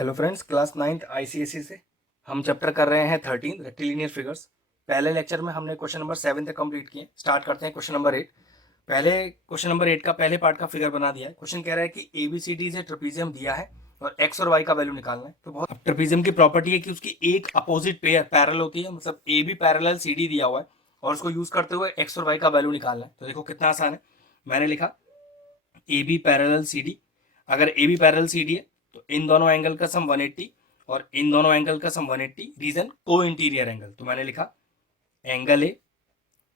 Hello friends, class 9th ICSE से हम chapter कर रहे हैं 13 रेक्टिलिनियर फिगर्स। पहले लेक्चर में हमने क्वेश्चन नंबर 7 तक कंप्लीट किए। स्टार्ट करते हैं क्वेश्चन नंबर 8। पहले क्वेश्चन नंबर 8 का पहले पार्ट का फिगर बना दिया है। क्वेश्चन कह रहा है कि एबीसीडी से ट्रेपीजियम दिया है और एक्स और वाई का वैल्यू निकालना है। तो बहुत ट्रेपीजियम की प्रॉपर्टी है कि उसकी एक अपोजिट पेयर पैरेलल होती है, मतलब A B parallel C D दिया हुआ है और उसको यूज करते हुए एक्स और वाई का वैल्यू निकालना है। तो देखो कितना आसान है। मैंने लिखा A B parallel C D. अगर A B parallel C D है तो इन दोनों एंगल का सम 180 और इन दोनों एंगल का sum 180। Reason co interior angle, तो मैंने लिखा angle A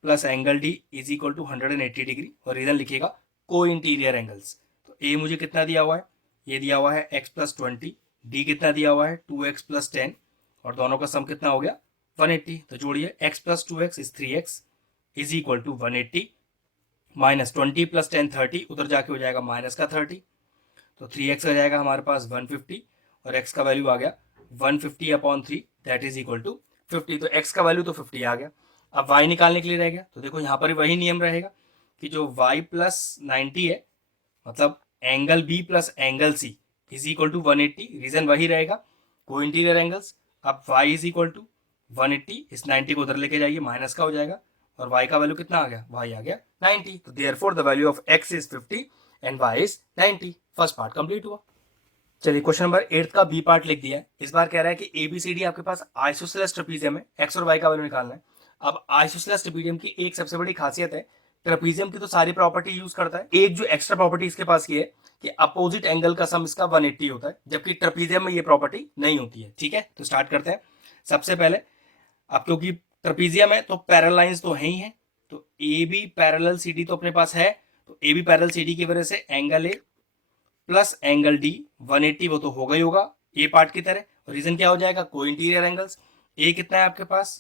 plus angle D is equal to 180 degree और रीजन लिखिएगा को इंटीरियर एंगल्स। तो ए मुझे कितना दिया हुआ है, ये दिया हुआ है x प्लस 20, डी कितना दिया हुआ है 2x प्लस 10 और दोनों का सम कितना हो गया 180। तो जोड़िए x plus 2x is 3x is equal to 180 minus 20 plus 10 30, उधर जाके हो जाएगा माइनस का 30। तो 3x आ जाएगा हमारे पास 150 और x का वैल्यू आ गया 150 upon 3 that is equal to 50। तो x का वैल्यू तो 50 आ गया। अब y निकालने के लिए रह गया। तो देखो यहाँ पर वही नियम रहेगा कि जो y प्लस 90 है, मतलब angle b plus angle c is equal to 180। Reason वही रहेगा को इंटीरियर एंगल्स। अब y इज इक्वल टू 180, इस 90 को उधर लेके जाइए माइनस का हो जाएगा और y का वैल्यू कितना आ गया, y आ गया 90। तो therefore the value of x is 50 and y is 90। First part complete हुआ। चलिए क्वेश्चन नंबर 8 का बी पार्ट लिख दिया है। इस बार कह रहा है कि एबीसीडी आपके पास आइसोसेलेस ट्रेपीजियम है, एक्स और वाई का वैल्यू निकालना है। अब आइसोसेलेस ट्रेपीजियम की एक सबसे बड़ी खासियत है, ट्रेपीजियम की तो सारी प्रॉपर्टी यूज करता है, एक जो एक्स्ट्रा प्रॉपर्टी इसके पास ये है कि अपोजिट एंगल का सम इसका 180 होता है, जबकि ट्रेपीजियम में ये प्रॉपर्टी नहीं होती है। ठीक है, तो स्टार्ट करते हैं। सबसे पहले अब क्योंकि ट्रेपीजियम है तो पैरेलल लाइंस तो है ही है, तो A B parallel C D तो अपने पास है। तो A B parallel C D की वजह से angle A plus angle D 180 वो तो होगा ही होगा ए पार्ट की तरह। रीजन क्या हो जाएगा, को इंटीरियर एंगल्स। ए कितना है आपके पास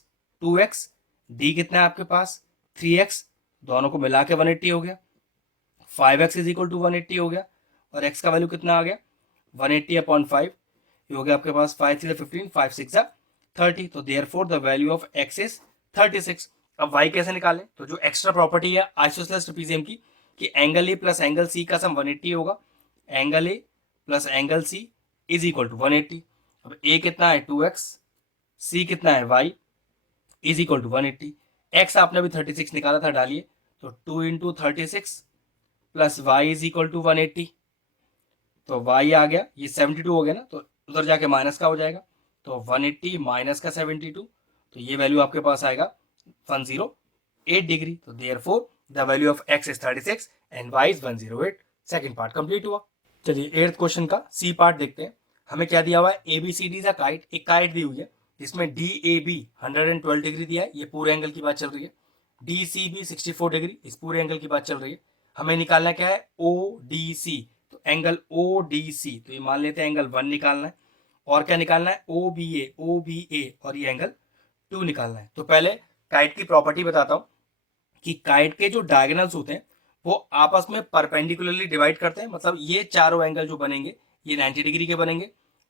2x, डी कितना है आपके पास 3x, दोनों को मिला के 180 हो गया। 5x इज इक्वल टू 180 हो गया और x का वैल्यू कितना आ गया 180 अपॉन 5, ये हो गया आपके पास 5 3 15 5 6 30। तो therefore the value of x is 36। अब y कैसे निकालें, तो जो एक्स्ट्रा प्रॉपर्टी है आइसोसेलेस ट्रेपीजियम की कि angle A plus angle C का सम 180 होगा, angle A plus angle C is equal to 180। अब ए कितना है 2x, सी कितना है y is equal to 180। x आपने अभी 36 निकाला था, डालिए। तो 2 into 36 plus Y is equal to 180। तो y आ गया, ये 72 हो गया ना, तो उधर जाके माइनस का हो जाएगा। तो 180 माइनस का 72, तो ये वैल्यू आपके पास आएगा 108 डिग्री। तो therefore the value of x is 36 and y is 108। Second part complete हुआ। चलिए 8th क्वेश्चन का सी पार्ट देखते हैं। हमें क्या दिया हुआ है, एबीसीडी का काइट, एक काइट दी हुई है जिसमें डी ए बी 112 डिग्री दिया है, ये पूरे एंगल की बात चल रही है। डी सी बी 64 डिग्री, इस पूरे एंगल की बात चल रही है। हमें निकालना क्या है ओ डी सी, तो एंगल ओ डी सी, तो ये मान लेते हैं एंगल 1 निकालना है। और क्या निकालना है ओ बी ए और ये एंगल 2 निकालना है। तो पहले काइट की प्रॉपर्टी बताता हूँ कि काइट के जो डायगोनल्स होते हैं वो आपस में परपेंडिकुलरली डिवाइड करते हैं, मतलब ये चारों एंगल जो बनेंगे ये 90 डिग्री के बनेंगे।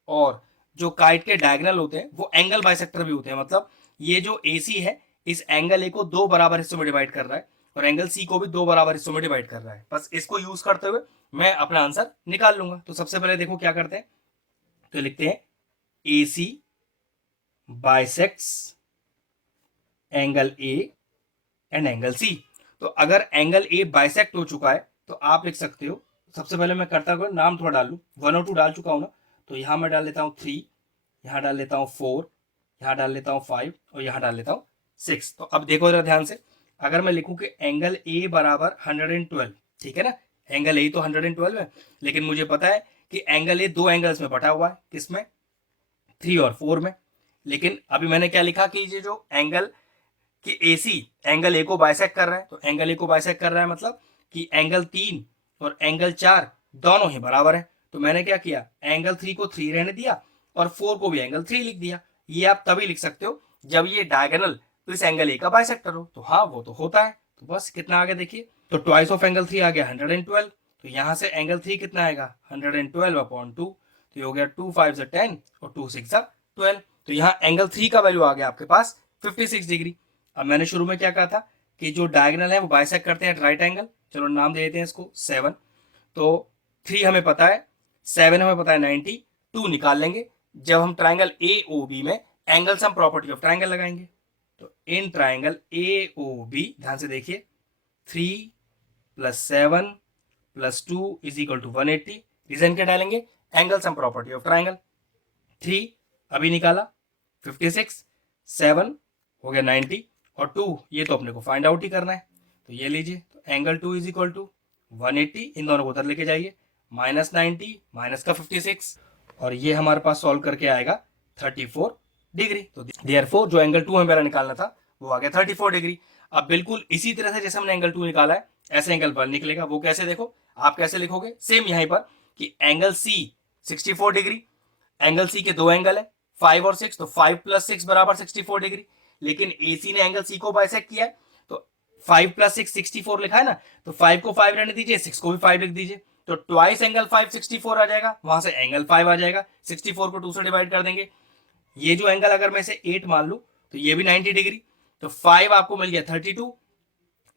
और जो काइट के डायगोनल होते हैं वो एंगल बाइसेक्टर भी होते हैं, मतलब ये जो AC है इस एंगल ए को 2 बराबर हिस्सों में डिवाइड कर रहा है और एंगल C को भी 2 बराबर हिस्सों में डिवाइड कर रहा है। बस इसको यूज करते हुए मैं अपना आंसर निकाल लूंगा। तो सबसे पहले देखो क्या करते हैं, तो लिखते हैं AC bisects angle A and angle C। तो अगर एंगल ए बाइसेक्ट हो चुका है तो आप लिख सकते हो, सबसे पहले मैं करता हूँ नाम थोड़ा डाल लूँ, 1 और 2 डाल चुका हूँ ना, तो यहाँ मैं डाल लेता हूँ 3, यहाँ डाल लेता हूँ 4, यहाँ डाल लेता हूँ 5 और यहाँ डाल लेता हूँ 6। तो अब देखो जरा ध्यान से, अगर मैं लिखूँ कि एंगल ए बराबर 112, ठीक है ना, एंगल ए तो 112 है, लेकिन मुझे पता है कि एंगल ए 2 एंगल्स में बटा हुआ है, किसमें 3 और 4 में। लेकिन अभी मैंने क्या लिखा कि ये जो एंगल कि AC एंगल ए को बाइसेक्ट कर रहा है, तो एंगल ए को बाइसेक्ट कर रहा है मतलब कि एंगल 3 और एंगल 4 दोनों ही बराबर है। तो मैंने क्या किया, एंगल 3 को 3 रहने दिया और 4 को भी एंगल 3 लिख दिया। ये आप तभी लिख सकते हो जब ये डायगोनल तो इस एंगल ए का बाइसेक्टर हो। तो हाँ वो तो होता है। तो बस कितना आ गया देखिए, तो ट्वाइस ऑफ एंगल 3 आ गया 112। तो यहाँ से एंगल 3 कितना आएगा 112 अपॉन 2, तो ये हो गया 2 5 10 और 2 6 12। तो यहाँ एंगल 3 का वैल्यू आ गया आपके पास 56 डिग्री। अब मैंने शुरू में क्या कहा था कि जो डायगोनल है वो बाइसेक्ट करते हैं राइट एंगल, चलो नाम दे देते हैं इसको 7। तो 3 हमें पता है, 7 हमें पता है 90, 2 निकाल लेंगे जब हम ट्राइंगल AOB में angle sum property of triangle लगाएंगे। तो इन ट्राइंगल AOB ध्यान से देखिए 3 + 7 + 2 = 180। रीजन क्या डालेंगे? Angle sum property of triangle. 3 अभी निकाला 56, 7 हो गया 90 और 2 ये तो अपने को फाइंड आउट ही करना है। तो ये लीजिए, तो एंगल 2 = 180, इन दोनों को उधर लेके जाइए, -90 माइनस का 56 और ये हमारे पास सॉल्व करके आएगा 34 डिग्री। तो देयरफॉर जो एंगल 2 हमें मेरा निकालना था वो आ गया 34 डिग्री। अब बिल्कुल इसी तरह से जैसे हमने एंगल 2 निकाला है ऐसे एंगल 1 निकलेगा। वो कैसे? देखो आप कैसे लिखोगे, सेम यहीं पर कि angle C 64 degree, angle C के दो एंगल है 5 और 6, तो 5 + 6 = 64 डिग्री। लेकिन AC ने एंगल C को बाइसेक्ट किया है तो 5 + 6 64 लिखा है ना, तो 5 को 5 रहने दीजिए, 6 को भी 5 लिख दीजिए, तो ट्वाइस एंगल 5 64 आ जाएगा, वहां से एंगल 5 आ जाएगा, 64 को 2 से डिवाइड कर देंगे। ये जो एंगल अगर मैं इसे 8 मान लू तो ये भी 90 डिग्री, तो 5 आपको मिल गया 32,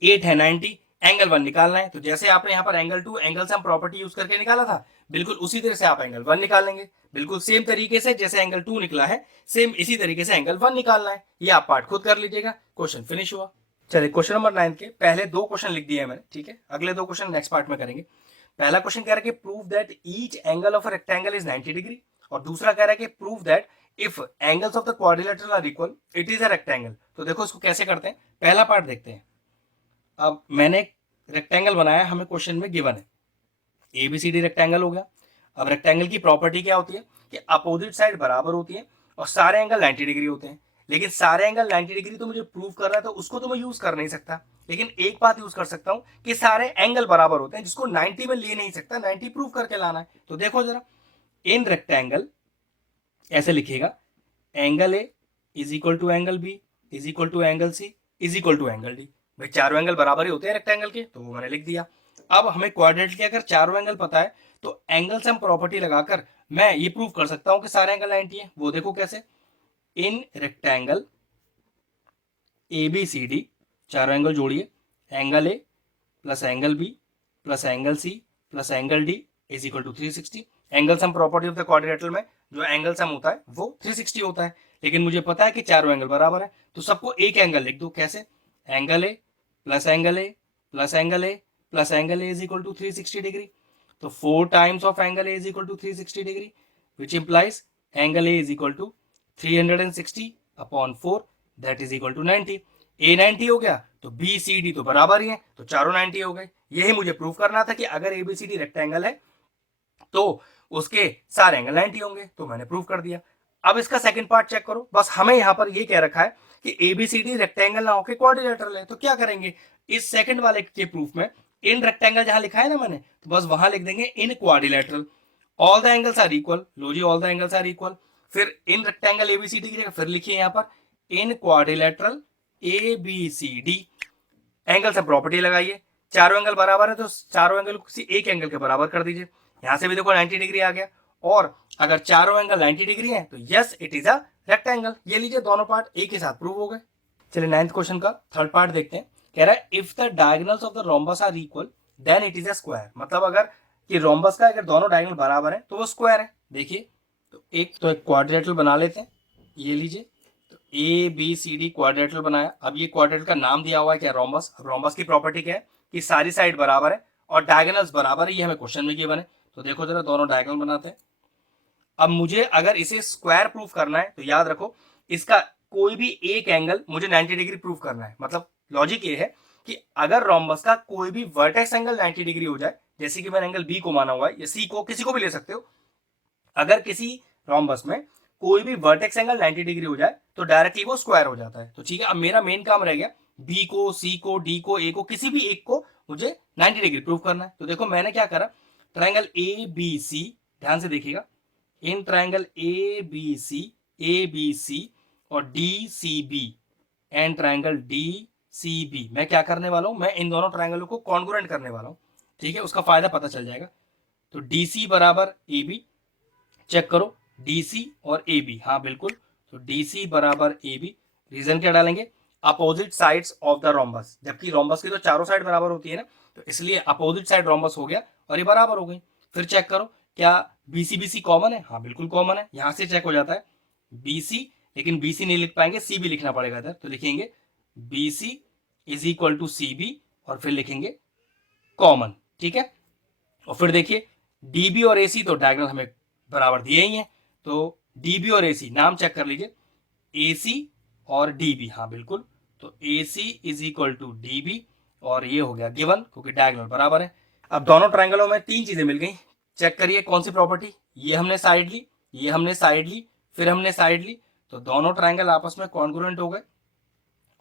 8 है 90, एंगल 1 निकालना है। तो जैसे आपने यहाँ पर angle 2 angle sum property use करके निकाला था, बिल्कुल उसी तरह से आप एंगल 1 निकाल लेंगे। बिल्कुल सेम तरीके से जैसे एंगल 2 निकला है, सेम इसी तरीके से एंगल 1 निकालना है। ये आप पार्ट खुद कर लीजिएगा। क्वेश्चन फिनिश हुआ। चलिए क्वेश्चन नंबर 9 के पहले 2 क्वेश्चन लिख दिए हैं मैंने, ठीक है। अगले 2 क्वेश्चन नेक्स्ट पार्ट में करेंगे। पहला क्वेश्चन कह रहा है कि prove that each angle of a rectangle is 90 degree, और दूसरा कह रहा है कि prove that if angles of the quadrilateral are equal it is a rectangle. तो देखो इसको कैसे करते हैं, पहला पार्ट देखते हैं। अब मैंने एक रेक्टेंगल बनाया, हमें क्वेश्चन में गिवन है ABCD रेक्टेंगल हो गया। अब रेक्टेंगल की प्रॉपर्टी क्या होती है कि अपोजिट साइड बराबर होती है और सारे एंगल 90 डिग्री होते हैं। लेकिन सारे एंगल 90 डिग्री तो मुझे प्रूव कर रहा है, तो उसको तो मैं यूज कर नहीं सकता, लेकिन एक बात यूज कर सकता हूं कि सारे एंगल बराबर होते हैं, जिसको 90 में ले नहीं सकता, 90 प्रूव करके लाना है। तो देखो जरा, इन रेक्टेंगल ऐसे लिखिएगा, angle A = angle B = angle C = angle D। भाई चारों एंगल बराबर ही होते हैं रेक्टेंगल के, तो वो मैंने लिख दिया। अब हमें क्वाड्रेंट के अगर चारों एंगल पता है तो एंगल सम प्रॉपर्टी लगाकर मैं ये प्रूव कर सकता हूं कि सारे एंगल 90 है। वो देखो कैसे, इन रेक्टेंगल ABCD चारों एंगल जोड़िए, angle A + angle B + angle C + angle D = 360। Angle sum property of the quadrilateral में जो एंगल सम होता है वो 360 होता है, लेकिन मुझे पता है कि चारों एंगल बराबर है, तो सबको एक एंगल लिख दो। कैसे? Angle A + angle A + angle A + angle A = 360 degree. तो 4 times of angle A = 360 degree, which implies angle A = 360/4 that is equal to 90। A 90 हो गया तो BCD तो बराबर ही है, तो चारों 90 हो गए। यही मुझे प्रूव करना था कि अगर ABCD रेक्टेंगल है तो उसके सारे एंगल 90 होंगे, तो मैंने प्रूव कर दिया। अब इसका सेकंड पार्ट चेक करो, बस हमें यहां पर ये कह रखा है कि ABCD रेक्टेंगल ना होकर क्वाड्रिलेटरल है, तो क्या करेंगे इस सेकंड वाले के प्रूफ में, इन रेक्टेंगल जहां लिखा है ना मैंने, तो बस वहां लिख देंगे in quadrilateral all the angles are equal. लो जी, all the angles are equal. फिर इन रेक्टेंगल ABCD की जगह फिर लिखिए यहां पर इन क्वाड्रिलेटरल ABCD, एंगल से प्रॉपर्टी लगाइए, चारों एंगल बराबर है तो चारों एंगल किसी एक एंगल के बराबर कर दीजिए। यहां से भी देखो 90 डिग्री आ गया, और अगर चारों एंगल 90 डिग्री है तो yes it is a rectangle. ये लीजिए, दोनों पार्ट एक ही साथ प्रूव हो गए। चलिए 9th क्वेश्चन का थर्ड पार्ट देखते हैं। कह रहा है if the diagonals of the rhombus are equal then it is a square. मतलब अगर कि रोम्बस का अगर दोनों डायगोनल बराबर है तो वो स्क्वायर है। देखिए, तो एक क्वाड्रिलेटरल बना लेते हैं। ये लीजिए, तो ABCD क्वाड्रिलेटरल बनाया। अब ये क्वाड्रिलेटरल का नाम दिया हुआ है क्या? रोम्बस। रोम्बस की प्रॉपर्टी क्या है कि सारी साइड बराबर है और डायगोनल्स बराबर है, ये हमें क्वेश्चन में गिवन है। तो देखो जरा, दोनों डायगोनल बनाते हैं। अब मुझे अगर इसे स्क्वायर प्रूफ करना है तो याद रखो इसका कोई भी एक एंगल मुझे 90 डिग्री प्रूफ करना है। मतलब लॉजिक ये है कि अगर रोम्बस का कोई भी वर्टेक्स एंगल 90 डिग्री हो जाए, जैसे कि मैंने एंगल B को माना हुआ है, या C को, किसी को भी ले सकते हो, अगर किसी रोम्बस में कोई भी वर्टेक्स एंगल 90 डिग्री हो जाए तो डायरेक्टली वो स्क्वायर हो जाता है। तो ठीक है, अब मेरा मेन काम रह गया B को, C को, D को, A को, किसी भी एक को मुझे 90 डिग्री प्रूफ करना है। तो देखो मैंने क्या करा, ट्राइंगल ABC, ध्यान से देखिएगा, इन ट्राइंगल ABC और DCB एंड ट्राइंगल DCB मैं क्या करने वाला हूं, मैं इन दोनों ट्राइंगलों को कॉन्ग्रुएंट करने वाला हूं। ठीक है, उसका फायदा पता चल जाएगा। तो DC = AB, चेक करो DC और AB, हाँ बिल्कुल, तो DC = AB। रीजन क्या डालेंगे, opposite sides of the rhombus, जबकि रोम्बस की तो चारों साइड बराबर होती है ना, तो इसलिए अपोजिट साइड रोम्बस हो गया और ये बराबर हो गई। फिर चेक करो क्या BC BC कॉमन है? हाँ बिल्कुल कॉमन है, यहाँ से चेक हो जाता है BC, लेकिन BC नहीं लिख पाएंगे, CB लिखना पड़ेगा इधर, तो लिखेंगे BC is equal to CB और फिर लिखेंगे कॉमन, ठीक है। और फिर देखिए DB और AC तो डायगोनल हमें बराबर दिए ही हैं, तो DB और AC नाम चेक कर लीजिए, AC और DB, हाँ बिल्कुल, तो AC is equal to DB और ये हो गया गिवन, क्योंकि डायगोनल बराबर है। अब दोनों ट्रायंगलों में तीन चीजें मिल गई, चेक करिए कौन सी प्रॉपर्टी, ये हमने साइड ली, ये हमने साइड ली, फिर हमने साइड ली, तो दोनों ट्रायंगल आपस में कॉन्ग्रुएंट हो गए।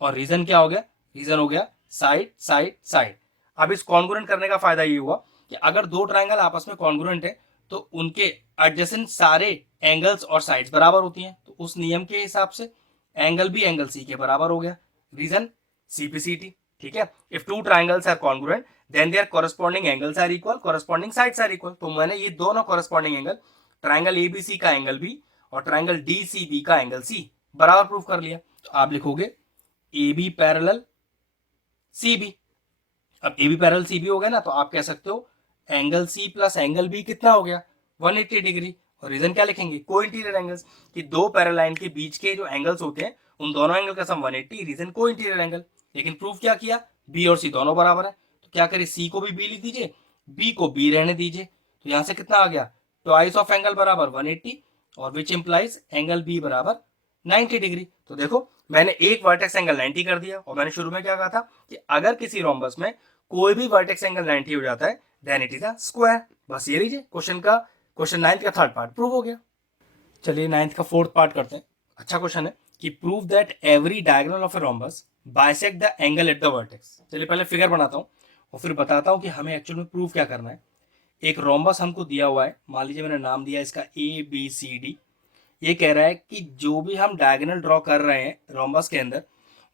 और रीजन क्या हो गया? रीजन हो गया साइड साइड साइड। अब इस कॉन्ग्रुएंट करने का फायदा ये हुआ कि अगर दो ट्रायंगल आपस में कॉन्ग्रुएंट है तो उनके एडजेसेंट सारे एंगल्स और साइड्स बराबर होती हैं, तो उस नियम के हिसाब से एंगल भी एंगल सी के बराबर हो गया, रीजन CPCT, ठीक है। If two triangles are congruent then their corresponding angles are equal, corresponding sides are equal, तो मैंने ये दोनों कॉरेस्पॉन्डिंग एंगल, ट्रायंगल ABC का एंगल B और ट्रायंगल DCB का एंगल C बराबर प्रूफ कर लिया। तो आप लिखोगे AB पैरेलल CB। अब AB पैरेलल CB हो गया ना, तो आप कह सकते हो angle C plus angle B कितना हो गया? 180 डिग्री। और रीजन क्या लिखेंगे? को इंटीरियर एंगल्स, कि दो पैरेलल लाइन के बीच के जो एंगल्स होते हैं उन दोनों एंगल का sum 180, reason co interior angle. लेकिन प्रूफ क्या किया? B और C दोनों बराबर है, तो क्या करें, C को भी B लिख दीजिए, B को B रहने दीजिए, तो यहां से कितना आ गया? ट्वाइस ऑफ एंगल बराबर 180 और विच इंप्लाइज एंगल B बराबर 90 डिग्री। तो देखो मैंने एक वर्टेक्स एंगल 90 कर दिया, और मैंने शुरू में क्या कहा था कि अगर किसी रोम्बस में कोई भी वर्टेक्स एंगल 90 हो जाता है then it is a square. बस ये लीजिए, क्वेश्चन 9 का थर्ड पार्ट प्रूव हो गया। चलिए 9 का फोर्थ पार्ट करते हैं। अच्छा क्वेश्चन है कि prove that every diagonal of a rhombus bisect the angle at the vertex. चलिए पहले फिगर बनाता हूँ और फिर बताता हूँ कि हमें एक्चुअल में प्रूव क्या करना है। एक रोम्बस हमको दिया हुआ है, मान लीजिए मैंने नाम दिया इसका ABCD। ये कह रहा है कि जो भी हम डायगोनल ड्रॉ कर रहे हैं रोम्बस के अंदर,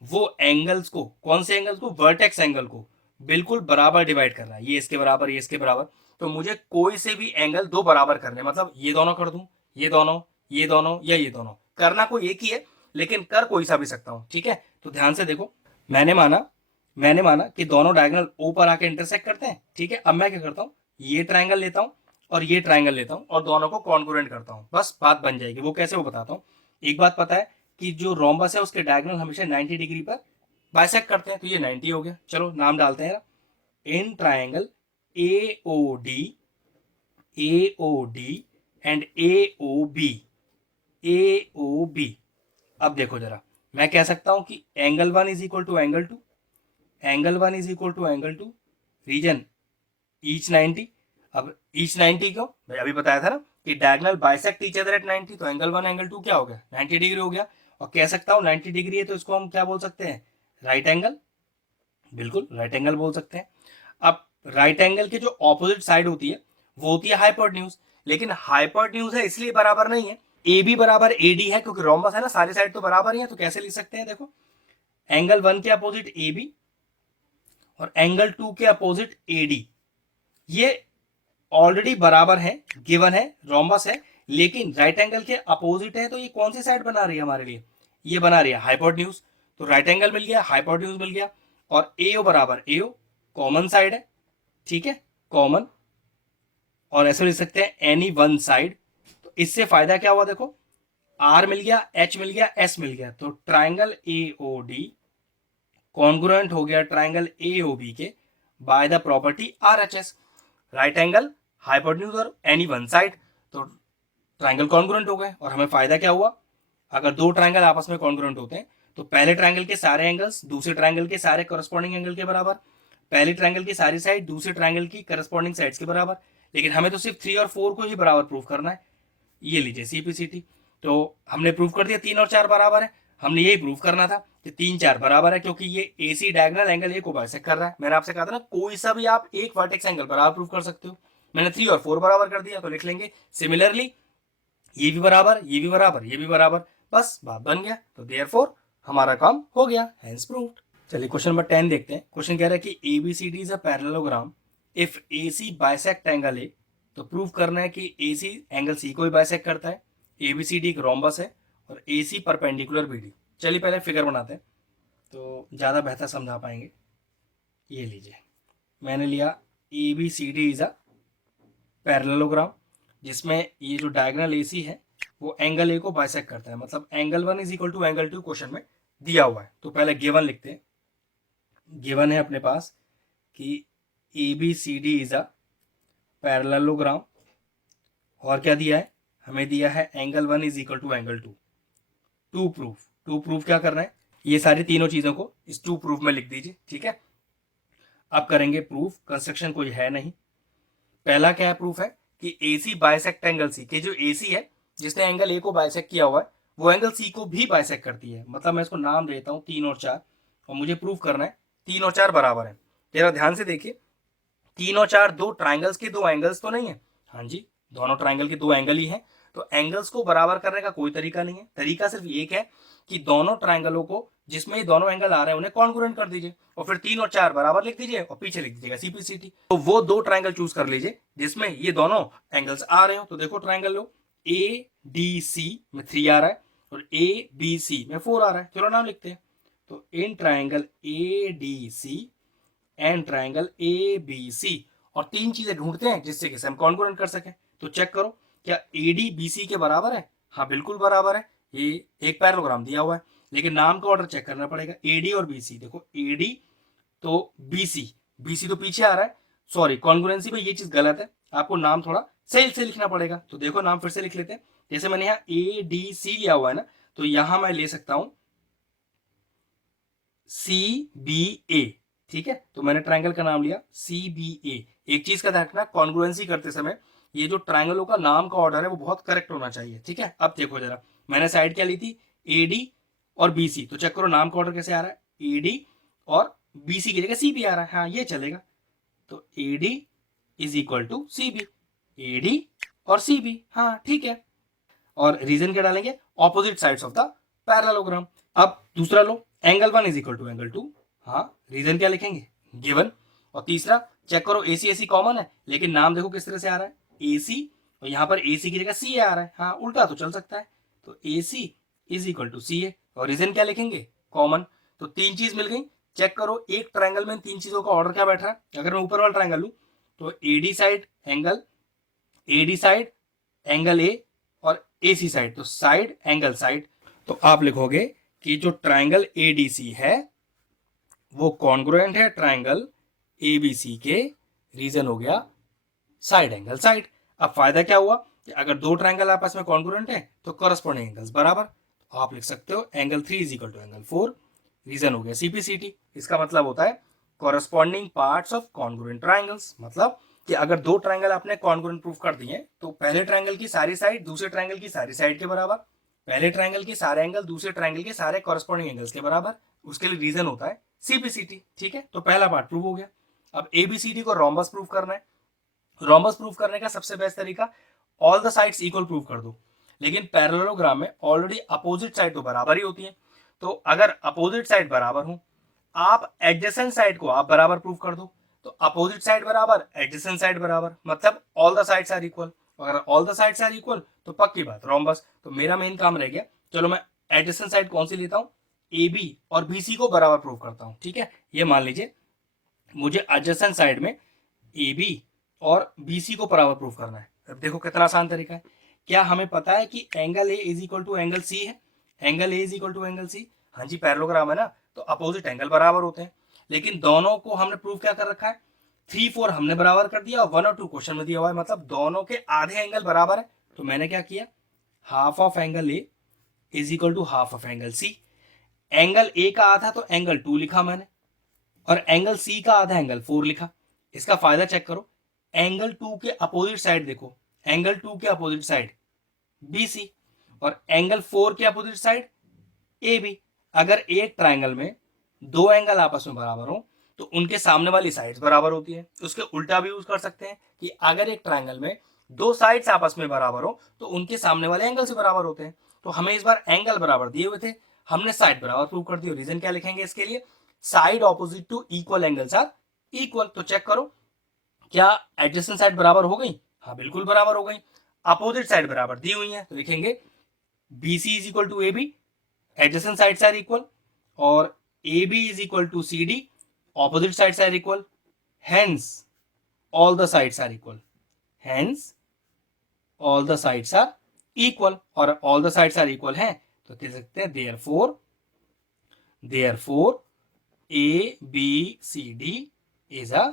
वो एंगल्स को, कौन से एंगल्स को? वर्टेक्स एंगल को बिल्कुल बराबर डिवाइड कर रहा है, ये इसके बराबर, ये इसके बराबर। तो मुझे कोई से भी एंगल दो बराबर करने, मतलब ये दोनों कर दूं, ये दोनों, ये दोनों या ये दोनों, करना कोई एक ही है लेकिन कर कोई सा भी सकता हूं, ठीक है। तो ध्यान से देखो, मैंने माना कि दोनों डायगोनल O पर आके इंटरसेक्ट करते हैं, ठीक है। अब मैं क्या करता हूँ, ये ट्राइंगल लेता हूँ और ये ट्राइंगल लेता हूँ और दोनों को कॉन्ग्रुएंट करता हूँ, बस बात बन जाएगी। वो कैसे, वो बताता हूँ। एक बात पता है कि जो रोम्बस है उसके डायगोनल हमेशा 90 डिग्री पर बाइसेक्ट करते हैं, तो ये 90 हो गया। चलो नाम डालते हैं in triangle AOD and AOB। अब देखो जरा, मैं कह सकता हूं कि angle 1 is equal to angle 2, angle 1 is equal to angle 2, reason each 90। अब ईच 90 को मैं अभी बताया था ना कि diagonal bisect each other at 90, तो एंगल 1 एंगल 2 क्या हो गया? 90 डिग्री हो गया। और कह सकता हूं 90 डिग्री है तो इसको हम क्या बोल सकते हैं? राइट एंगल, बिल्कुल राइट एंगल बोल सकते हैं। अब राइट एंगल की जो ऑपोजिट साइड होती है वो होती है हाइपोटेन्यूज, लेकिन हाइपोटेन्यूज है इसलिए बराबर नहीं है। AB बराबर AD है, क्योंकि रोम्बस है ना, सारी साइड तो बराबर ही है। तो कैसे लिख सकते हैं? देखो एंगल 1 के अपोजिट AB और एंगल 2 के अपोजिट AD, ये ऑलरेडी बराबर है, गिवन है, रोम्बस है, लेकिन राइट एंगल के अपोजिट है, तो ये कौन सी साइड बना रही है हमारे लिए? ये बना रही है हाइपोटेन्यूज। तो राइट एंगल मिल गया, हाइपोटेन्यूज मिल गया, और AO बराबर AO कॉमन साइड है, ठीक है, कॉमन। और ऐसे लिख सकते हैं एनी वन साइड। तो इससे फायदा क्या हुआ? देखो R मिल गया, H मिल गया, S मिल गया, तो ट्राइंगल AOD कॉन्ग्रुएंट हो गया ट्राइंगल AOB के by the property RHS, right angle, hypotenuse और एनी वन साइड, तो ट्राइंगल कॉन्ग्रुएंट हो गए। और हमें फायदा क्या हुआ? अगर दो ट्राइंगल आपस में कॉन्ग्रुएंट होते हैं तो पहले ट्राइंगल के सारे एंगल्स दूसरे ट्राइंगल के सारे करस्पॉन्डिंग एंगल के बराबर, पहले ट्राइंगल की सारी साइड दूसरे ट्राइंगल की करस्पॉन्डिंग साइड्स के बराबर। लेकिन हमें तो सिर्फ 3 और 4 को ही बराबर प्रूफ करना है। ये लीजिए CPCT। तो हमने प्रूफ कर दिया 3 और 4 बराबर है। हमने यही प्रूफ करना था कि 3 4 बराबर है, क्योंकि ये AC डायगोनल एंगल A को बाइसेक्ट कर रहा है। मैंने आपसे कहा था ना कोई सा भी आप एक वर्टेक्स एंगल बराबर प्रूफ कर सकते हो। मैंने 3 और 4 बराबर कर दिया, तो लिख लेंगे सिमिलरली ये भी बराबर, ये भी बराबर, ये भी बराबर, बस बात बन गया। तो देयरफॉर हमारा काम हो गया, हेंस प्रूव्ड। चलिए क्वेश्चन नंबर 10 देखते हैं। क्वेश्चन कह रहा है कि ABCD is a parallelogram if AC bisect angle A। तो प्रूव करना है कि AC एंगल C को भी बाइसेक्ट करता है, ABCD एक रोम्बस है और AC परपेंडिकुलर BD। चलिए पहले फिगर बनाते हैं तो ज़्यादा बेहतर समझा पाएंगे। ये लीजिए, मैंने लिया ABCD इज अ पैरेललोग्राम। जिसमें ये जो डायगोनल AC है वो एंगल A को बाइसेक्ट करता है, मतलब angle 1 is equal to angle 2 question में दिया हुआ है। तो पहले गिवन लिखते हैं। गिवन है अपने पास कि ABCD इज अ पैरेललोग्राम, और क्या दिया है, हमें दिया है angle 1 is equal to angle 2। To proof क्या करना है, ये सारी तीनों चीजों को इस टू प्रूफ में लिख दीजिए, ठीक है। अब करेंगे प्रूफ, कंस्ट्रक्शन कोई है नहीं। पहला क्या है प्रूफ है कि AC बाइसेक्ट एंगल C, कि जो AC है जिसने एंगल A को बाइसेक्ट किया हुआ है वो एंगल C को भी बाइसेक्ट करती है। मतलब मैं इसको नाम देता हूँ 3 और 4, और मुझे प्रूफ करना है 3 और 4 बराबर है। जरा ध्यान से देखिए, 3 और 4 दो ट्राइंगल्स के दो एंगल्स तो नहीं है, हाँ जी दोनों ट्राइंगल के दो एंगल ही हैं। तो एंगल्स को बराबर करने का कोई तरीका नहीं है, तरीका सिर्फ एक है कि दोनों ट्राइंगलों को जिसमें ये दोनों एंगल आ रहे हैं उन्हें कॉन्ग्रुएंट कर दीजिए, और फिर 3 और 4 बराबर लिख दीजिए और पीछे लिख दीजिएगा CPCT। तो वो दो ट्राइंगल चूज कर लीजिए जिसमें ये दोनों एंगल्स आ रहे हो। तो देखो ट्राइंगल लो, ADC में 3 आ रहा है और ABC में 4 आ रहा है, चलो नाम लिखते हैं। तो in triangle ADC and triangle ABC, और तीन चीजें ढूंढते हैं जिससे कि हम कॉन्ग्रुएंट कर सकें। तो चेक करो क्या AD BC के बराबर है, हाँ बिल्कुल बराबर है। ये एक पैरेललोग्राम दिया हुआ है, लेकिन नाम का ऑर्डर चेक करना पड़ेगा। AD और BC, देखो AD तो BC तो पीछे आ रहा है, सॉरी कॉन्ग्रुएंसी में ये चीज गलत है, आपको नाम थोड़ा सही से लिखना पड़ेगा। तो देखो नाम फिर से लिख लेते हैं। जैसे मैंने यहाँ ADC लिया हुआ है ना, तो यहां मैं ले सकता हूं CBA, ठीक है। तो मैंने ट्राइंगल का नाम लिया CBA। एक चीज का ध्यान रखना, कॉन्ग्रुएंसी करते समय ये जो ट्राइंगलों का नाम का ऑर्डर है वो बहुत करेक्ट होना चाहिए, ठीक है। अब देखो जरा, मैंने साइड क्या ली थी, AD और BC, तो चेक करो नाम का ऑर्डर कैसे आ रहा है, AD और BC की जगह CB आ रहा है, हाँ ये चलेगा। तो AD is equal to CB, AD और CB, हाँ ठीक है। और रीजन क्या डालेंगे, opposite sides of the parallelogram. अब दूसरा लो, angle 1 is equal to angle 2, हाँ रीजन क्या लिखेंगे, गिवन। और तीसरा चेक करो, AC कॉमन है, लेकिन नाम देखो किस तरह से आ रहा है, AC, और यहाँ पर AC की जगह CA आ रहा है, हाँ उल्टा तो चल सकता है। तो AC is equal to CA, और रीजन क्या लिखेंगे, कॉमन। तो तीन चीज मिल गई। चेक करो एक ट्राइंगल में तीन चीजों का ऑर्डर क्या बैठ रहा है। अगर मैं ऊपर वाला ट्राइंगल लू तो AD साइड एंगल A, और AC साइड तो साइड एंगल साइड। तो आप लिखोगे कि जो ट्राइंगल ADC है वो कॉन्ग्रुएंट है ट्राइंगल ABC के, रीजन हो गया साइड एंगल साइड। अब फायदा क्या हुआ कि अगर दो ट्राइंगल आपस में कॉन्ग्रुएंट है तो करस्पॉन्डिंग एंगल्स बराबर, तो आप लिख सकते हो angle 3 is equal to angle 4, reason हो गया CPCT। इसका मतलब होता है corresponding parts of congruent triangles, मतलब कि अगर दो ट्राइंगल आपने कॉन्ग्रुएंट प्रूफ कर दिए तो पहले ट्राइंगल की सारी साइड दूसरे ट्राइंगल की सारी साइड के बराबर, पहले ट्राइंगल के सारे एंगल दूसरे ट्राइंगल के सारे कॉरस्पॉन्डिंग एंगल्स के बराबर, उसके लिए रीजन होता है CPCT, ठीक है। तो पहला पार्ट प्रूव हो गया। अब ABCD को रोम्बस प्रूफ करना है। रोम्बस प्रूफ करने का सबसे बेस्ट तरीका, all the sides equal proof कर दो। लेकिन पैरेललोग्राम में ऑलरेडी अपोजिट साइड तो बराबर ही होती है, तो अगर अपोजिट साइड बराबर हो, आप एडजेसेंट साइड को आप बराबर प्रूफ कर दो। तो अपोजिट साइड बराबर एडजेसेंट साइड बराबर, मतलब all the sides are equal. अगर all the sides are equal तो पक्की बात रोम्बस। तो मेरा मेन काम रह गया, चलो मैं एडजेसेंट साइड कौन सी लेता हूं, AB और BC को बराबर प्रूफ करता हूं, ठीक है। ये मान लीजिए मुझे एडजेसेंट साइड में AB और BC को बराबर प्रूफ करना है। अब देखो कितना आसान तरीका है। क्या हमें पता है कि angle A is equal to angle C है, angle A is equal to angle C, हाँ जी पैरेललोग्राम है ना, तो अपोजिट एंगल बराबर होते हैं। लेकिन दोनों को हमने प्रूफ क्या कर रखा है, 3 4 हमने बराबर कर दिया, 1 और 2 क्वेश्चन में दिया हुआ है, मतलब दोनों के आधे एंगल बराबर है। तो मैंने क्या किया, half of angle A is equal to half of angle C। Angle A का आधा तो एंगल 2 लिखा मैंने, और एंगल C का आधा एंगल 4 लिखा। इसका फायदा चेक करो, एंगल 2 के अपोजिट साइड देखो, एंगल 2 के अपोजिट साइड BC, और एंगल 4 के अपोजिट साइड AB। अगर एक ट्राइंगल में दो एंगल आपस में बराबर हो तो उनके सामने वाली साइड्स बराबर होती है। उसके उल्टा भी यूज कर सकते हैं कि अगर एक ट्राइंगल में दो साइड्स आपस में बराबर हो तो उनके सामने वाले एंगल से बराबर होते हैं। तो हमें इस बार एंगल बराबर दिए हुए थे, हमने साइड बराबर प्रूव कर दिया। रीजन क्या लिखेंगे इसके लिए, side opposite to equal angles are equal. तो चेक करो क्या एडजेसेंट साइड बराबर हो गई, हाँ बिल्कुल बराबर हो गई। अपोजिट साइड बराबर दी हुई है तो लिखेंगे BC is equal to AB, adjacent sides are equal, और AB is equal to CD, opposite sides are equal, hence all the sides are equal, hence all the sides are equal, और all the sides are equal हैं तो कह सकते हैं therefore A B C D is a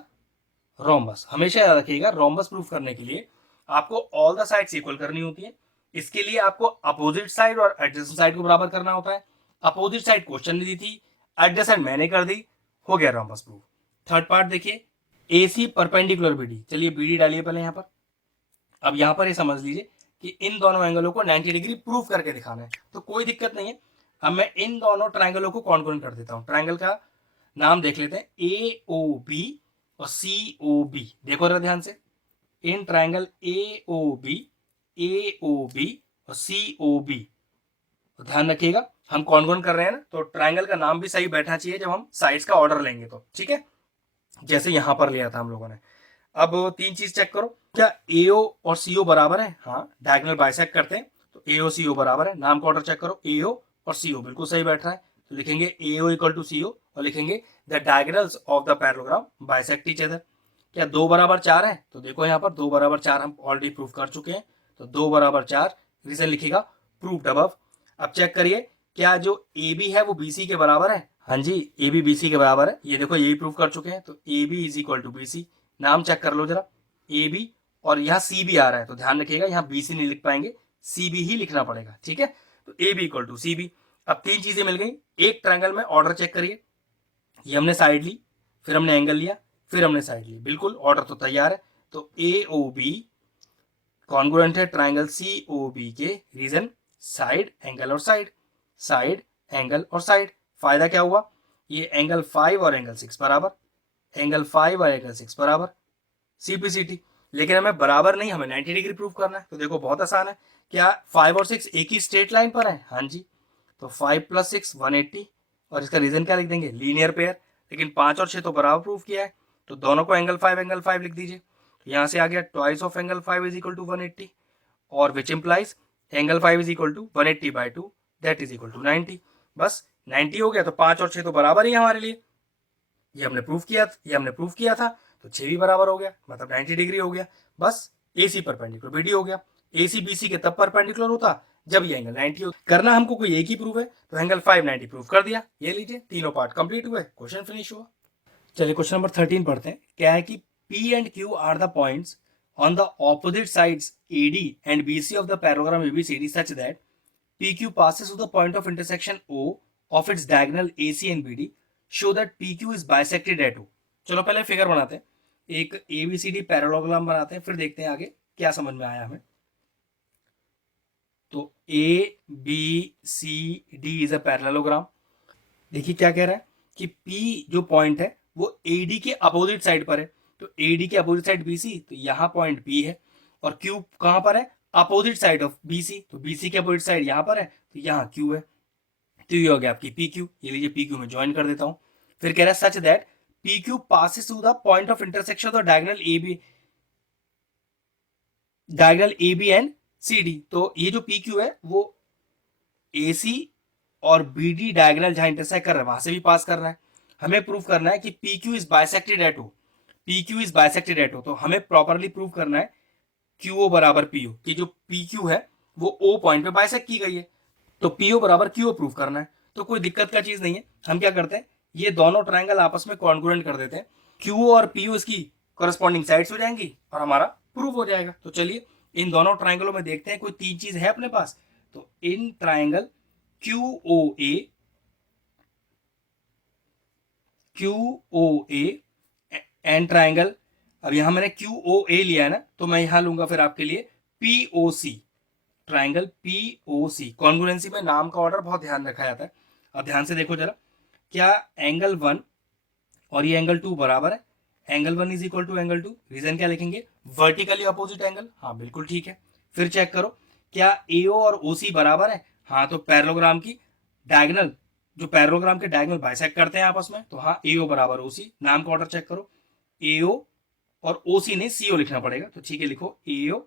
rhombus. हमेशा याद रखिएगा, rhombus proof करने के लिए आपको ऑल द साइड्स इक्वल करनी होती है। इसके लिए आपको अपोजिट साइड और एडजेसेंट साइड को बराबर करना होता है। अपोजिट साइड क्वेश्चन ने दी थी, एडजेसेंट मैंने कर दी, हो गया रोम्बस प्रूफ। थर्ड पार्ट देखिए, AC परपेंडिकुलर BD। चलिए BD डालिए पहले यहाँ पर। अब यहाँ पर ये समझ लीजिए कि इन दोनों एंगलों को 90 डिग्री प्रूफ करके दिखाना है, तो कोई दिक्कत नहीं है। अब मैं इन दोनों ट्राइंगलों को कॉन्ग्रुएंट कर देता हूँ। ट्राइंगल का नाम देख लेते हैं, AOB और COB। देखो जरा ध्यान से, इन ट्राइंगल AOB और COB, तो ध्यान रखिएगा हम कॉन्ग्रुएंट कर रहे हैं ना, तो ट्राइंगल का नाम भी सही बैठना चाहिए जब हम साइड्स का ऑर्डर लेंगे तो, ठीक है, जैसे यहां पर लिया था हम लोगों ने। अब तीन चीज चेक करो, क्या AO और CO बराबर है? हाँ, डायगोनल बाइसेक्ट करते हैं तो AO CO बराबर है। नाम का ऑर्डर चेक करो, AO और CO बिल्कुल सही बैठ रहा है, तो लिखेंगे AO इक्वल टू CO और लिखेंगे the diagonals of the parallelogram bisect each other. क्या 2 बराबर 4 है? तो देखो यहाँ पर 2 बराबर 4 हम ऑलरेडी प्रूफ कर चुके हैं, तो 2 बराबर 4 रीजन लिखेगा प्रूव्ड अबव। अब चेक करिए, क्या जो AB है वो BC के बराबर है? हाँ जी, AB BC के बराबर है, ये देखो यही प्रूफ कर चुके हैं, तो AB is equal to BC। नाम चेक कर लो जरा, AB और यहाँ CB आ रहा है, तो ध्यान रखिएगा यहाँ BC नहीं लिख पाएंगे, CB ही लिखना पड़ेगा, ठीक है, तो AB इक्वल टू CB। अब तीन चीजें मिल गई। एक ट्रायंगल में ऑर्डर चेक करिए, ये हमने साइड ली, फिर हमने एंगल लिया, फिर हमने साइड ली, बिल्कुल ऑर्डर तो तैयार है। तो AOB कॉन्ग्रुएंट है ट्राइंगल COB के, रीजन साइड एंगल और साइड, साइड एंगल और साइड। फायदा क्या हुआ, ये एंगल 5 और एंगल 6 बराबर, एंगल 5 और एंगल 6 बराबर, CPCT। लेकिन हमें बराबर नहीं, हमें 90 डिग्री प्रूफ करना है, तो देखो बहुत आसान है। क्या 5 और 6 एक ही स्ट्रेट लाइन पर है? हाँ जी, तो 5 + 6 180, और इसका रीजन क्या लिख देंगे, लीनियर पेयर। लेकिन 5 और 6 तो बराबर प्रूफ किया है, तो दोनों को एंगल 5 लिख दीजिए। तो यहाँ से आ गया twice of angle 5 is equal to 180, और which implies angle 5 is equal to 180/2 that is equal to 90। बस 90 हो गया, तो 5 और 6 तो बराबर ही है हमारे लिए, ये हमने प्रूफ किया था, तो 6 भी बराबर हो गया, मतलब 90 डिग्री हो गया। बस AC परपेंडिकुलर BD हो गया। AC BC के तब परपेंडिकुलर होता जब ये एंगल 90 हो। करना हमको कोई एक ही प्रूफ है, तो एंगल 590 प्रूफ कर दिया। ये लीजिए तीनों पार्ट कंप्लीट हुए, क्वेश्चन फिनिश हुआ। चलिए क्वेश्चन नंबर 13 पढ़ते हैं। क्या है कि P and Q are the points on the opposite sides AD and BC of the parallelogram ABCD such that PQ passes through the point of intersection O of its diagonal AC and BD, show that PQ is bisected at O। चलो पहले figure बनाते हैं, एक ABCD parallelogram बनाते हैं, फिर देखते हैं आगे क्या समझ में आया हमें। तो ABCD इज अ पैरेललोग्राम। देखिए क्या कह रहा है कि P जो पॉइंट है वो AD के अपोजिट साइड पर है, तो AD के अपोजिट साइड BC, तो यहाँ पॉइंट P है, और Q कहाँ पर है, अपोजिट साइड ऑफ BC, तो BC के अपोजिट साइड यहाँ पर है, तो यहाँ Q है, तो ये हो गया आपकी PQ। ये लीजिए PQ में ज्वाइन कर देता हूँ। फिर कह रहा है such that PQ passes through the point of intersection of diagonal AB and CD। तो ये जो PQ है वो AC और BD डायगोनल जहां इंटरसेक्ट कर रहा है वहां से भी पास कर रहा है। हमें प्रूफ करना है कि PQ is bisected eight O, PQ is bisected eight O, तो हमें प्रॉपरली प्रूफ करना है QO बराबर PO, कि जो PQ है वो O पॉइंट पे बाइसेक्ट की गई है, तो PO बराबर QO प्रूफ करना है। तो कोई दिक्कत का चीज नहीं है, हम क्या करते हैं, ये दोनों ट्रायंगल आपस में कॉन्ग्रुएंट कर देते हैं, QO और PO इसकी कॉरेस्पॉन्डिंग साइड्स हो जाएंगी और हमारा प्रूफ हो जाएगा। तो चलिए इन दोनों ट्रायंगलों में देखते हैं कोई तीन चीज है अपने पास। तो in triangle QOA and triangle, अब यहां मैंने QOA लिया है ना, तो मैं यहां लूंगा फिर आपके लिए POC, ट्रायंगल POC। कॉन्ग्रुएंसी में नाम का ऑर्डर बहुत ध्यान रखा जाता है। अब ध्यान से देखो जरा, क्या एंगल 1 और ये एंगल 2 बराबर है? Angle 1 is equal to angle 2, reason क्या लिखेंगे, वर्टिकली अपोजिट एंगल। हाँ बिल्कुल ठीक है। फिर चेक करो, क्या AO और OC बराबर है? हाँ, तो पैरेललोग्राम की डायगोनल, जो पैरेललोग्राम के डायगोनल बाइसेक्ट करते हैं आपस में, तो हाँ AO बराबर OC। नाम का ऑर्डर चेक करो, AO और OC नहीं CO लिखना पड़ेगा, तो ठीक है लिखो AO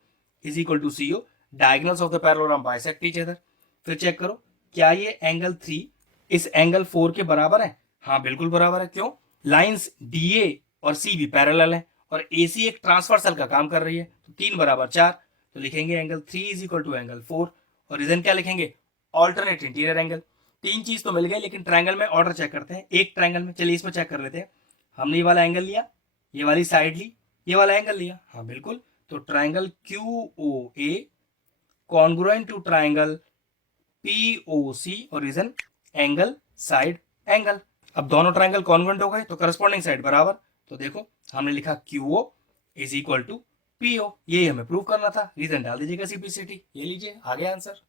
is equal to CO, diagonals of the parallelogram bisect each other. फिर चेक करो, क्या ये एंगल 3 इस एंगल 4 के बराबर है? हाँ बिल्कुल बराबर है। क्यों, लाइंस DA और CB पैरेलल है, और AC एक ट्रांसवर्सल का काम कर रही है, तो 3 बराबर 4, तो लिखेंगे angle 3 is equal to angle 4, और रीजन क्या लिखेंगे, ऑल्टरनेट इंटीरियर एंगल। तीन चीज तो मिल गई, लेकिन ट्रायंगल में ऑर्डर चेक करते हैं। एक ट्रायंगल में, चलिए इसमें चेक कर लेते हैं। हमने ये वाला एंगल लिया, ये वाली साइड ली, ये वाला एंगल लिया, हाँ बिल्कुल। तो triangle QOA congruent to triangle POC, और रीजन एंगल साइड एंगल। अब दोनों ट्रायंगल कॉन्ग्रुएंट हो गए तो करस्पॉन्डिंग साइड बराबर। तो देखो हमने लिखा QO is equal to PO, यही हमें प्रूव करना था। रीजन डाल दीजिएगा CPCT, ये लीजिए आ गया आंसर।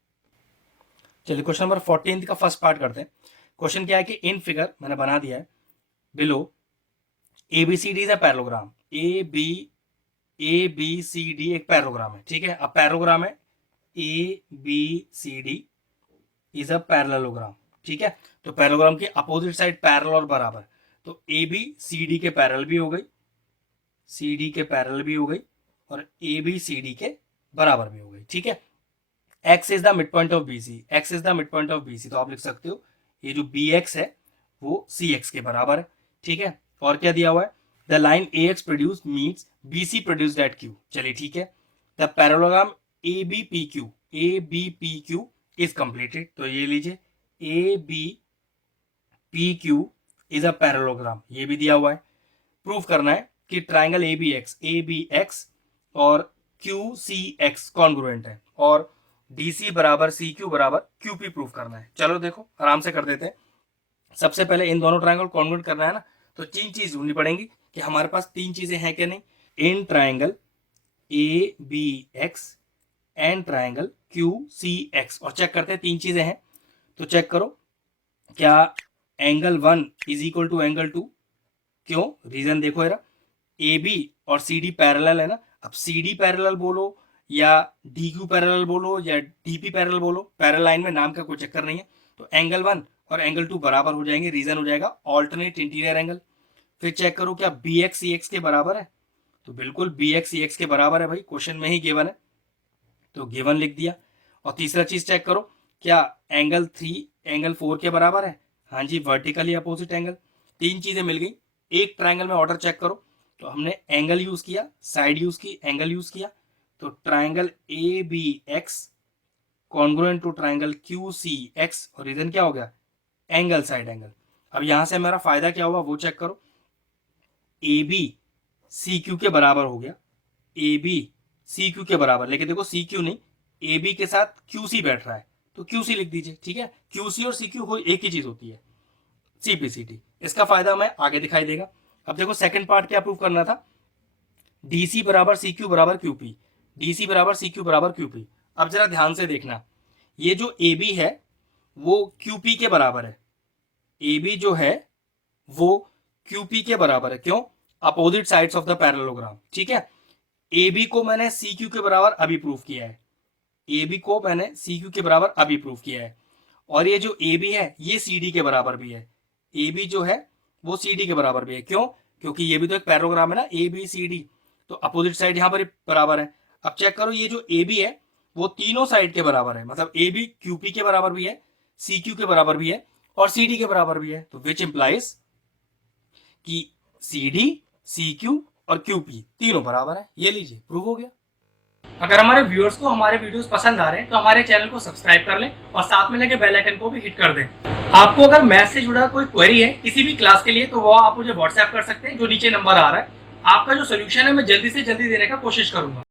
चलिए क्वेश्चन नंबर 14 का फर्स्ट पार्ट करते हैं। क्वेश्चन क्या है कि इन फिगर मैंने बना दिया है, below ABCD is a parallelogram. ABCD एक पैरेललोग्राम है, ठीक है। अब पैरेललोग्राम है ABCD इज अ पैरेललोग्राम, ठीक है। तो पैरेललोग्राम की अपोजिट साइड पैरेलल और बराबर, तो ABCD के पैरेलल भी हो गई, CD के पैरेलल भी हो गई, और ABCD के बराबर भी हो गई, ठीक है। X is the mid point of BC, X is the mid point of BC, तो आप लिख सकते हो ये जो BX है वो CX के बराबर है, ठीक है। और क्या दिया हुआ है, the line AX produce meets BC produced at Q, चलिए ठीक है। The parallelogram ABPQ is completed, तो ये लीजिए ABPQ इज अ पैरेललोग्राम, ये भी दिया हुआ है। प्रूफ करना है कि ट्राइंगल ABX और QCX कॉन्ग्रुएंट है, और DC बराबर CQ बराबर QP प्रूफ करना है। चलो देखो आराम से कर देते हैं। सबसे पहले इन दोनों ट्राइंगल कॉन्ग्रुएंट करना है ना, तो तीन चीज ढूंढनी पड़ेंगी कि हमारे पास तीन चीजें हैं कि नहीं। In triangle ABX and triangle QCX, और चेक करते हैं तीन चीजें हैं। तो चेक करो, क्या angle 1 is equal to angle 2, क्यों, रीजन देखो यार, AB और CD पैरेलल है ना। अब CD पैरेलल बोलो या DQ पैरेलल बोलो या DP पैरेलल बोलो, पैरेलल लाइन में नाम का कोई चक्कर नहीं है। तो एंगल 1 और एंगल 2 बराबर हो जाएंगे, रीजन हो जाएगा ऑल्टरनेट इंटीरियर एंगल। फिर चेक करो क्या BX CX के बराबर है, तो बिल्कुल BX CX के बराबर है भाई, क्वेश्चन में ही गिवन है, तो गिवन लिख दिया। और तीसरा चीज चेक करो, क्या एंगल 3 एंगल 4 के बराबर है, हाँ जी, वर्टिकली अपोजिट एंगल। तीन चीजें मिल गई। एक ट्राइंगल में ऑर्डर चेक करो, तो हमने एंगल यूज किया, साइड यूज की, एंगल यूज किया, तो triangle ABX congruent to triangle QCX, और रीजन क्या हो गया, एंगल साइड एंगल। अब यहां से मेरा फायदा क्या हुआ वो चेक करो, AB CQ के बराबर हो गया, AB CQ के बराबर, लेकिन देखो CQ नहीं, AB के साथ QC बैठ रहा है, तो QC लिख दीजिए, ठीक है। QC और CQ एक ही चीज होती है, CPCT। इसका फायदा हमें आगे दिखाई देगा। अब देखो सेकंड पार्ट क्या प्रूव करना था, DC बराबर CQ बराबर QP, DC बराबर CQ बराबर QP। अब जरा ध्यान से देखना, ये जो AB है वो QP के बराबर है, AB जो है वो QP के बराबर है, क्यों, opposite sides of the parallelogram, ठीक है। AB को मैंने CQ के बराबर अभी प्रूफ किया है, AB को मैंने CQ के बराबर अभी प्रूफ किया है, और ये जो AB है ये CD के बराबर भी है, AB जो है वो CD के बराबर भी है, क्यों, क्योंकि ये भी तो एक पैरेललोग्राम है ना ABCD, तो अपोजिट साइड यहाँ पर बराबर है। अब चेक करो, ये जो AB है वो तीनों साइड के बराबर है, मतलब AB QP के बराबर भी है, CQ के बराबर भी है, और CD के बराबर भी है, तो विच इंप्लाइज कि CD CQ और QP तीनों बराबर है। ये लीजिए प्रूव हो गया। अगर हमारे व्यूअर्स को हमारे वीडियोस पसंद आ रहे हैं तो हमारे चैनल को सब्सक्राइब कर लें और साथ में लगे बेल आइकन को भी हिट कर दें। आपको अगर मैथ से जुड़ा कोई क्वेरी है किसी भी क्लास के लिए, तो वो आप मुझे व्हाट्सएप कर सकते हैं, जो नीचे नंबर आ रहा है। आपका जो सोल्यूशन है मैं जल्दी से जल्दी देने का कोशिश करूंगा।